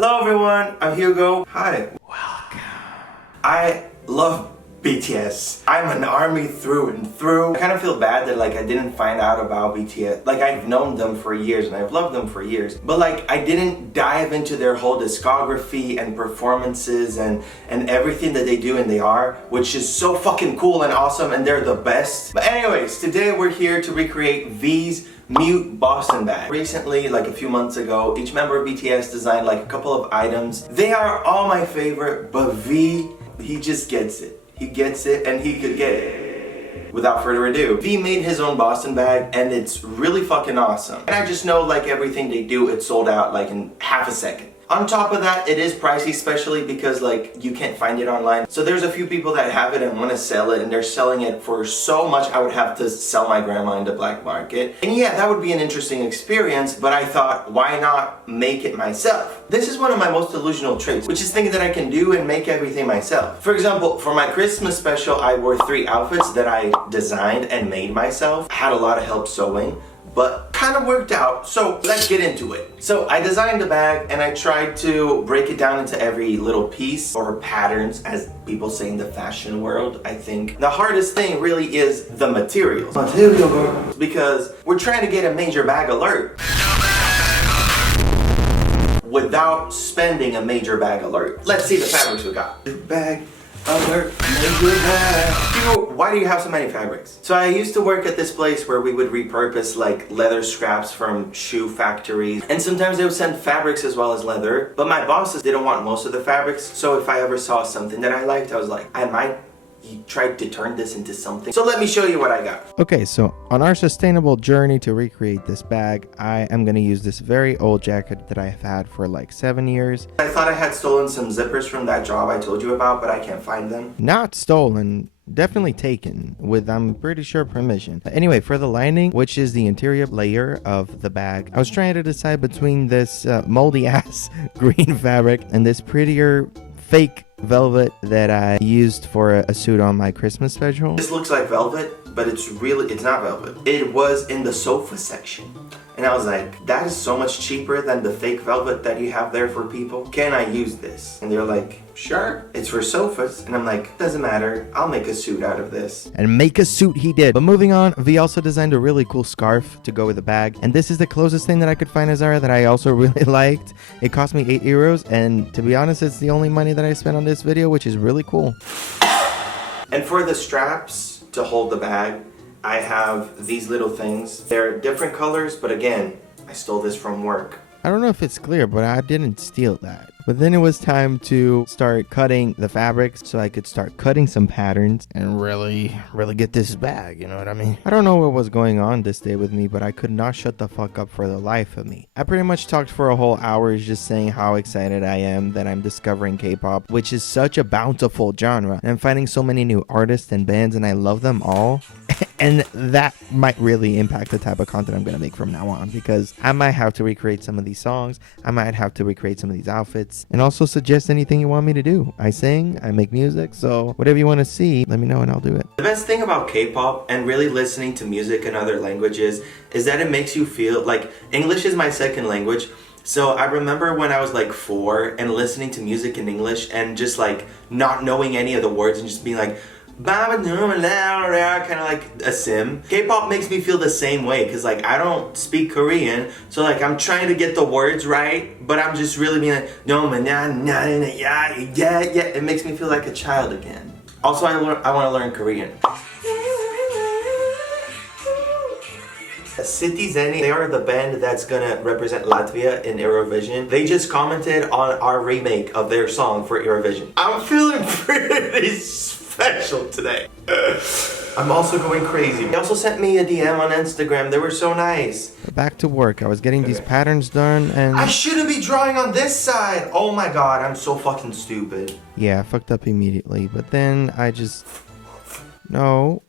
Hello everyone, I'm Hugo. Hi. Welcome. I love BTS. I'm an army through and through. I kind of feel bad that I didn't find out about BTS. I've known them for years and I've loved them for years. But I didn't dive into their whole discography and performances and everything that they do and they are, which is so fucking cool and awesome and they're the best. But anyways, today we're here to recreate V's Mute Boston bag. Recently, a few months ago, each member of BTS designed a couple of items. They are all my favorite, but V, he just gets it. He gets it and he could get it. Without further ado, V made his own Boston bag and it's really fucking awesome. And I just know everything they do, it's sold out in half a second. On top of that, it is pricey, especially because you can't find it online. So there's a few people that have it and want to sell it and they're selling it for so much I would have to sell my grandma in the black market. And yeah, that would be an interesting experience, but I thought, why not make it myself? This is one of my most delusional traits, which is thinking that I can do and make everything myself. For example, for my Christmas special, I wore 3 outfits that I designed and made myself. I had a lot of help sewing, but kind of worked out, so let's get into it. So I designed the bag and I tried to break it down into every little piece or patterns, as people say in the fashion world. I think the hardest thing really is the materials. Because we're trying to get a major bag alert without spending a major bag alert. Let's see the fabrics we got. Bag alert, major bag. Hugo, why do you have so many fabrics? So I used to work at this place where we would repurpose leather scraps from shoe factories, and sometimes they would send fabrics as well as leather, but my bosses didn't want most of the fabrics, so if I ever saw something that I liked, I was like, I might try to turn this into something. So let me show you what I got. Okay, so on our sustainable journey to recreate this bag, I am going to use this very old jacket that I have had for 7 years. I thought I had stolen some zippers from that job I told you about, but I can't find them. Not stolen. Definitely taken with, I'm pretty sure, permission. Anyway, for the lining, which is the interior layer of the bag, I was trying to decide between this moldy ass green fabric and this prettier fake velvet that I used for a suit on my Christmas special. This looks like velvet, but it's not velvet. It was in the sofa section. And I was like, that is so much cheaper than the fake velvet that you have there for people. Can I use this? And they're like, sure, it's for sofas. And I'm like, doesn't matter, I'll make a suit out of this. And make a suit he did. But moving on, V also designed a really cool scarf to go with the bag. And this is the closest thing that I could find at Zara that I also really liked. It cost me 8 euros. And to be honest, it's the only money that I spent on this video, which is really cool. And for the straps to hold the bag, I have these little things. They're different colors, but again, I stole this from work. I don't know if it's clear, but I didn't steal that. But then it was time to start cutting the fabrics so I could start cutting some patterns and really get this bag, you know what I mean? I don't know what was going on this day with me, but I could not shut the fuck up for the life of me. I pretty much talked for a whole hour just saying how excited I am that I'm discovering K-pop, which is such a bountiful genre. And I'm finding so many new artists and bands and I love them all. And that might really impact the type of content I'm going to make from now on, because I might have to recreate some of these songs. I might have to recreate some of these outfits and also suggest anything you want me to do. I sing, I make music, so whatever you want to see, let me know and I'll do it. The best thing about K-pop and really listening to music in other languages is that it makes you feel like English is my second language. So I remember when I was 4 and listening to music in English and just not knowing any of the words and just being like, kind of like a sim. K-pop makes me feel the same way because I don't speak Korean, so I'm trying to get the words right, but I'm just really being like, no man, yeah. It makes me feel like a child again. Also, I want to learn Korean. Citizeni, they are the band that's gonna represent Latvia in Eurovision. They just commented on our remake of their song for Eurovision. I'm feeling pretty special today. I'm also going crazy. They also sent me a DM on Instagram. They were so nice. Back to work. I was getting these patterns done and I shouldn't be drawing on this side. Oh my god, I'm so fucking stupid. Yeah, I fucked up immediately, but then I just... No,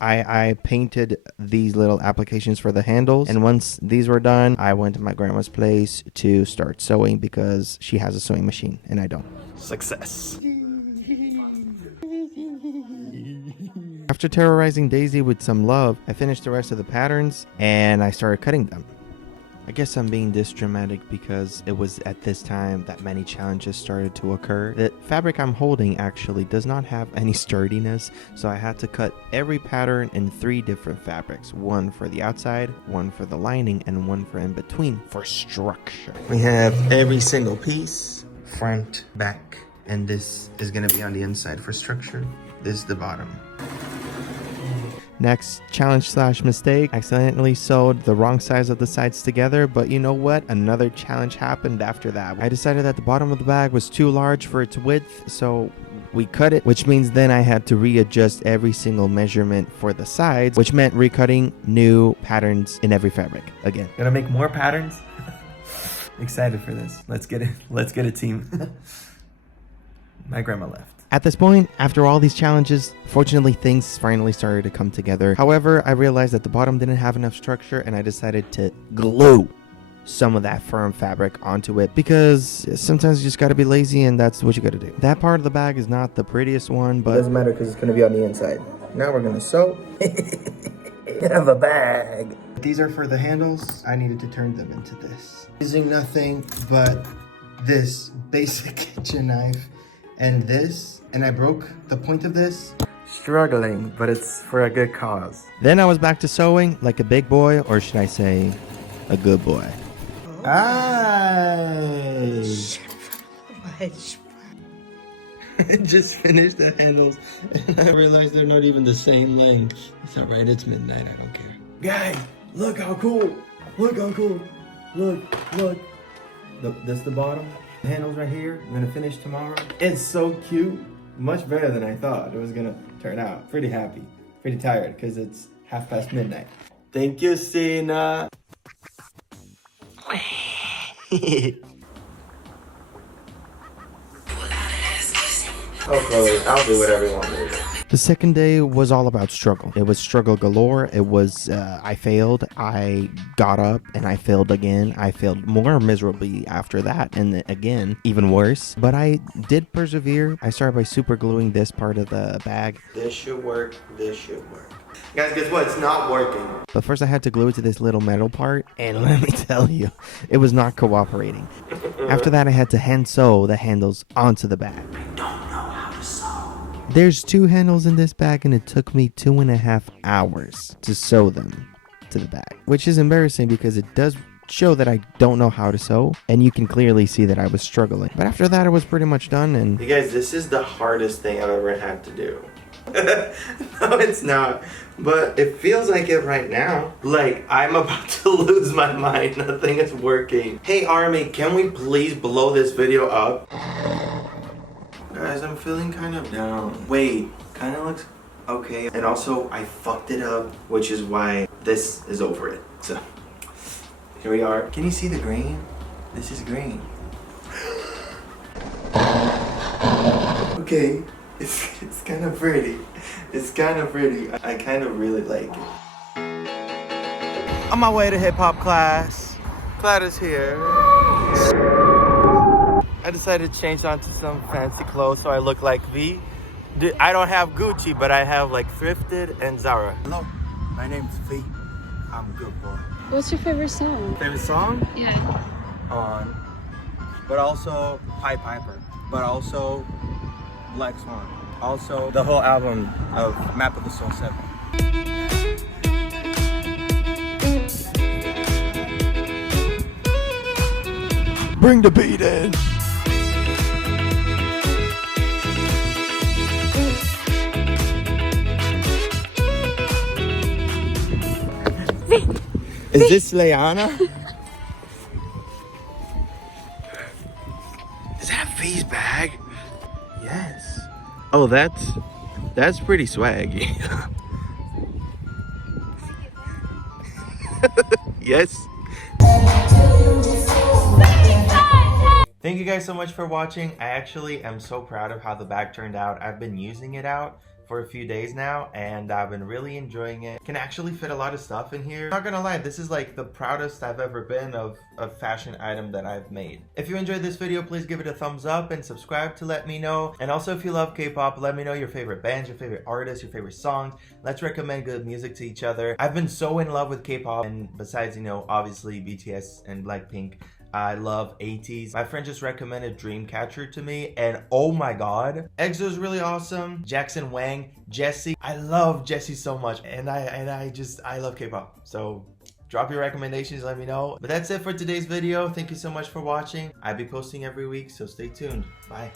I painted these little applications for the handles, and once these were done, I went to my grandma's place to start sewing because she has a sewing machine and I don't. Success. After terrorizing Daisy with some love, I finished the rest of the patterns and I started cutting them. I guess I'm being this dramatic because it was at this time that many challenges started to occur. The fabric I'm holding actually does not have any sturdiness, so I had to cut every pattern in 3 different fabrics. One for the outside, one for the lining, and one for in between for structure. We have every single piece, front, back, and this is gonna be on the inside for structure. This is the bottom. Next, challenge / mistake. Accidentally sewed the wrong size of the sides together, but you know what? Another challenge happened after that. I decided that the bottom of the bag was too large for its width, so we cut it, which means then I had to readjust every single measurement for the sides, which meant recutting new patterns in every fabric again. Gonna make more patterns? Excited for this. Let's get it. Let's get a team. My grandma left. At this point, after all these challenges, fortunately things finally started to come together. However, I realized that the bottom didn't have enough structure and I decided to glue some of that firm fabric onto it because sometimes you just gotta be lazy and that's what you gotta do. That part of the bag is not the prettiest one, but it doesn't matter because it's gonna be on the inside. Now we're gonna sew. You have a bag. These are for the handles. I needed to turn them into this. Using nothing but this basic kitchen knife and this, and I broke the point of this. Struggling, but it's for a good cause. Then I was back to sewing like a big boy, or should I say, a good boy. I just finished the handles, and I realized they're not even the same length. It's alright, it's midnight, I don't care. Guys, look how cool! Look how cool! Look. This is the bottom. The handles right here. I'm gonna finish tomorrow. It's so cute. Much better than I thought it was gonna turn out. Pretty happy. Pretty tired because it's midnight. Thank you, Sina. Oh, Chloe, I'll do whatever you want me to do. The second day was all about struggle. It was struggle galore. It was, I failed, I got up, and I failed again. I failed more miserably after that, and again, even worse. But I did persevere. I started by super gluing this part of the bag. This should work. This should work. Guys, guess what? It's not working. But first I had to glue it to this little metal part, and let me tell you, it was not cooperating. After that, I had to hand sew the handles onto the bag. There's 2 handles in this bag and it took me 2.5 hours to sew them to the bag, which is embarrassing because it does show that I don't know how to sew and you can clearly see that I was struggling. But after that, I was pretty much done. And you guys, this is the hardest thing I've ever had to do. No, it's not, but it feels like it right now. Like I'm about to lose my mind. Nothing is working. Hey Army, can we please blow this video up? Guys, I'm feeling kind of down. Wait, kind of looks okay. And also, I fucked it up, which is why this is over it. So, here we are. Can you see the green? This is green. Okay, it's kind of pretty. It's kind of pretty. I kind of really like it. on my way to hip-hop class. Glad is here. I decided to change onto some fancy clothes so I look like V. I don't have Gucci, but I have like Thrifted and Zara. Hello, my name's V. I'm a good boy. What's your favorite song? Favorite song? Yeah. On. But also Pied Piper. But also Black Swan. Also the whole album of Map of the Soul 7. Bring the beat in. Is this Leanna? Is that V's bag? Yes. Oh, that's pretty swaggy. Yes. Thank you guys so much for watching. I actually am so proud of how the bag turned out. I've been using it out for a few days now, and I've been really enjoying it. Can actually fit a lot of stuff in here. Not gonna lie, this is like the proudest I've ever been of a fashion item that I've made. If you enjoyed this video, please give it a thumbs up and subscribe to let me know. And also, if you love K-pop, let me know your favorite bands, your favorite artists, your favorite songs. Let's recommend good music to each other. I've been so in love with K-pop, and besides, you know, obviously BTS and Blackpink, I love 80s. My friend just recommended Dreamcatcher to me, and oh my god, EXO is really awesome. Jackson Wang, Jessie, I love Jessie so much, and I love K-pop. So drop your recommendations, let me know. But that's it for today's video. Thank you so much for watching. I'll be posting every week, so stay tuned. Bye.